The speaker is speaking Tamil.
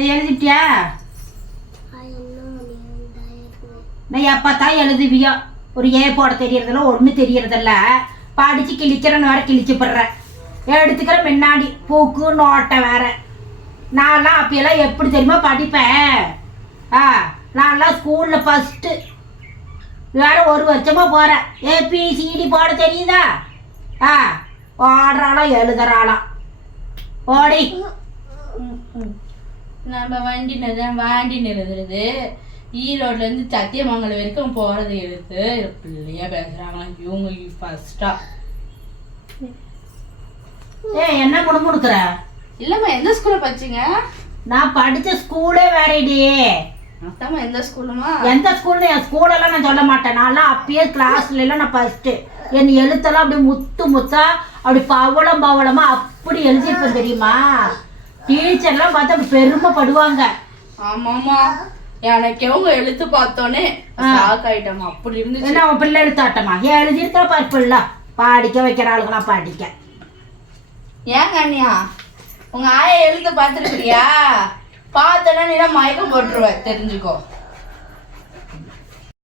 எழுதிட்டியா? நான் எப்பத்தான் எழுதுவியோ? ஒரு ஏ போட தெரியறதில்ல, ஒன்றும் தெரியறதில்ல. படிச்சு கிழிக்கிறன்னு வேற கிழிச்சு போடுறேன். எடுத்துக்கிற முன்னாடி பூக்கு நோட்டை வேற. நான்லாம் அப்பயெல்லாம் எப்படி தெரியுமா படிப்பேன்? நான்லாம் ஸ்கூலில் ஃபஸ்ட்டு. வேற ஒரு வருஷமா போகிறேன். ஏபிசிடி போட தெரியுதா? ஓடுறாளாம் எழுதுறாளாம். ஓடி நம்ம வாண்டி நிறுத்துறது. ஈரோட்லேருந்து சத்தியமங்கலம் வரைக்கும் போகிறது எழுத்து. பிள்ளையா பேசுகிறாங்களாம் இவங்க ஃபஸ்ட்டா. என்ன முணுமுணுக்குற? இல்லைம்மா, எந்த ஸ்கூலில் படிச்சிங்க? நான் படித்த ஸ்கூலே வேறடி. அத்தாம்மா, எந்த ஸ்கூலுமா? எந்த ஸ்கூல்னு என் ஸ்கூலெல்லாம் நான் சொல்ல மாட்டேன். நான்லாம் அப்பயே கிளாஸ்ல எல்லாம் நான் ஃபஸ்ட்டு. என் எழுத்தெல்லாம் அப்படி முத்து முத்தா அப்படி பவளமா அப்படி எழுதியிருப்பேன் தெரியுமா? டீச்சர்லாம் பார்த்து அப்படி பெருமைப்படுவாங்க. ஆமாம்மா, எனக்கு அவங்க எழுத்து பார்த்தோன்னே ஷாக் ஆயிட்டோம். அப்படி இருந்துச்சு. என்ன அவன் பிள்ளை எழுத்தாட்டமா? எழுதியிருக்கா பார்ப்பில்ல, படிக்க வைக்கிற ஆளுங்களாம் படிக்க. ஏங்க அண்ணியா, உங்க ஆயா எழுத்து பார்த்துருக்கிறியா? பார்த்தோன்னா நீ மயக்கம் போட்டுருவ, தெரிஞ்சுக்கோ.